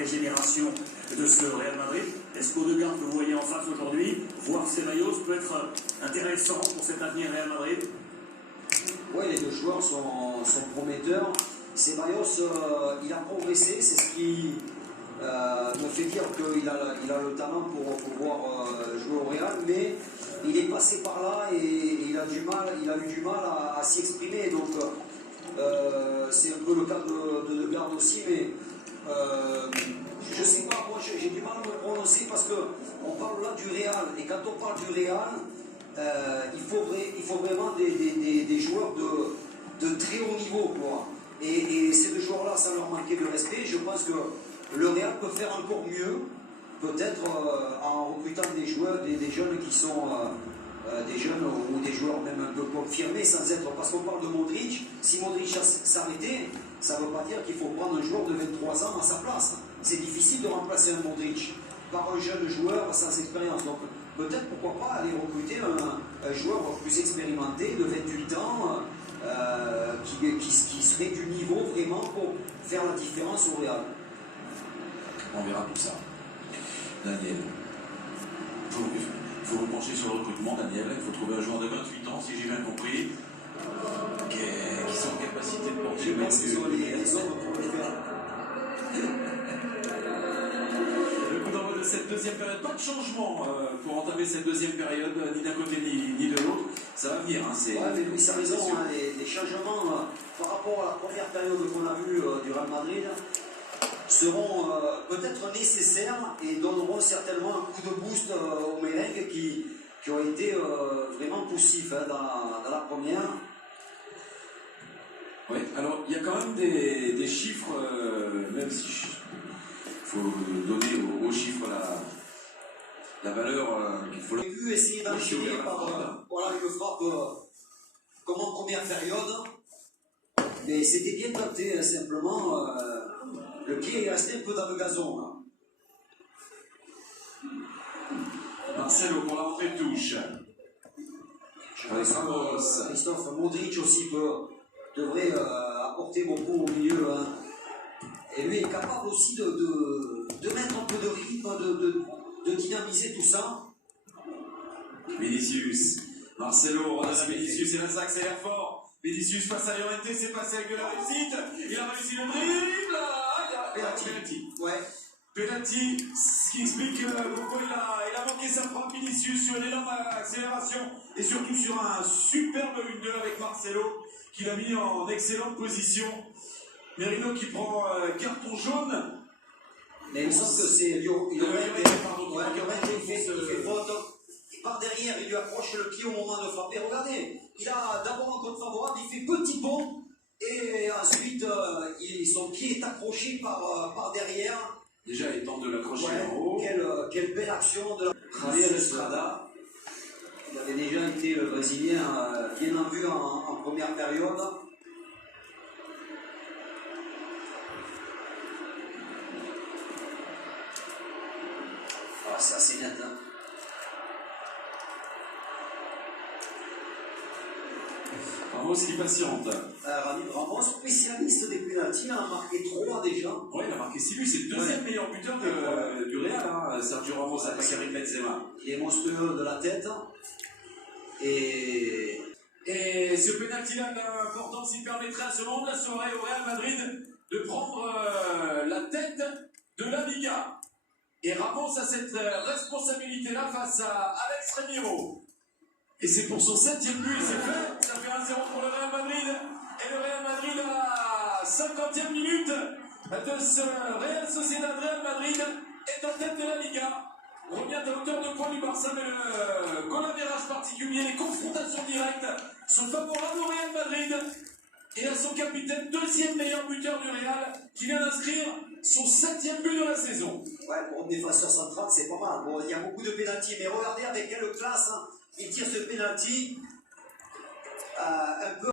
Régénération de ce Real Madrid. Est-ce qu'Odegaard que vous voyez en face aujourd'hui, voir Ceballos peut être intéressant pour cet avenir Real Madrid? Oui, les deux joueurs sont prometteurs. Ceballos, il a progressé, c'est ce qui me fait dire qu'il a le talent pour pouvoir jouer au Real, mais il est passé par là et il a eu du mal à s'y exprimer. Donc c'est un peu le cas d'Odegaard aussi, mais je ne sais pas, moi j'ai du mal à me prononcer parce qu'on parle là du Real, et quand on parle du Real, il faut vraiment des joueurs de très haut niveau, quoi. Et ces deux joueurs-là, ça leur manquait de respect. Je pense que le Real peut faire encore mieux, peut-être en recrutant des joueurs, des jeunes qui sont des jeunes ou des joueurs même un peu confirmés, sans être, parce qu'on parle de Modric. Si Modric s'arrêtait, ça ne veut pas dire qu'il faut prendre un joueur de 23 ans à sa place. C'est difficile de remplacer un Modric par un jeune joueur sans expérience. Donc peut-être, pourquoi pas, aller recruter un joueur plus expérimenté de 28 ans qui serait du niveau vraiment pour faire la différence au Real. On verra tout ça. Daniel, il faut vous pencher sur le recrutement, Daniel. Il faut trouver un joueur de 28 ans, si j'ai bien compris, qui sont en capacité de porter. Je pense qu'ils ont les hommes pour le faire. Le coup d'envoi de cette deuxième période, pas de changement pour entamer cette deuxième période, ni d'un côté ni de l'autre. Ça va venir. Hein, ouais, mais Louis a raison, hein, les changements par rapport à la première période qu'on a vue du Real Madrid seront peut-être nécessaires et donneront certainement un coup de boost aux merengues qui ont été vraiment poussifs hein, dans la première. Oui, alors il y a quand même des chiffres, même si il faut donner aux chiffres la valeur qu'il faut. Il aurait pu essayer d'enchaîner par voilà, une frappe comme en première période. Mais c'était bien tenté, hein, simplement. Le pied est resté un peu dans le gazon. Là. Marcelo pour la rentrée de touche. Christophe Modric aussi devrait apporter beaucoup au milieu. Hein. Et lui est capable aussi de mettre un peu de rythme, de dynamiser tout ça. Vinicius. Marcelo redonne à Vinicius et là ça accélère fort. Vinicius face à Llorente, c'est passé avec de la réussite. Il a réussi le dribble. Penalty. Ouais. Penalty, ce qui explique pourquoi il a manqué sa frappe Vinicius sur une énorme accélération et surtout sur un superbe 1-2 avec Marcelo qui l'a mis en excellente position. Merino qui prend carton jaune. Mais il me semble que c'est Llorente qui fait faute. Par derrière, il lui approche le pied au moment de frapper. Regardez, il a d'abord un contre favorable, il fait petit bond et ensuite son pied est accroché par derrière. Déjà, il tente de l'accrocher en haut. Quelle belle action de Javier Estrada. Il avait déjà été le Brésilien bien en vue en première période. Ah, c'est assez net. Hein. Ramos qui patiente. Ramos, spécialiste des pénaltys, il en a marqué 3 déjà. Oui, il a marqué 6 buts, c'est le deuxième meilleur buteur du Real, hein, Sergio Ramos après Karim Benzema. Il est monstrueux de la tête. Et ce pénalty-là d'importance, il permettrait à ce moment de la soirée au Real Madrid de prendre la tête de la Liga. Et Ramos a cette responsabilité-là face à Alex Remiro. Et c'est pour son 7e but, c'est fait. Ça fait 1-0 pour le Real Madrid. Et le Real Madrid à la 50e minute de ce Real Sociedad Real Madrid est en tête de la Liga. Revient à hauteur de points du Barça, mais le goal à virage particulier, les confrontations directes sont favorables au Real Madrid. Et à son capitaine, 2e meilleur buteur du Real, qui vient d'inscrire son 7e but de la saison. Ouais, pour un défenseur central, c'est pas mal. Bon, il y a beaucoup de pénaltys, mais regardez avec quelle classe hein, il tire ce pénalty un peu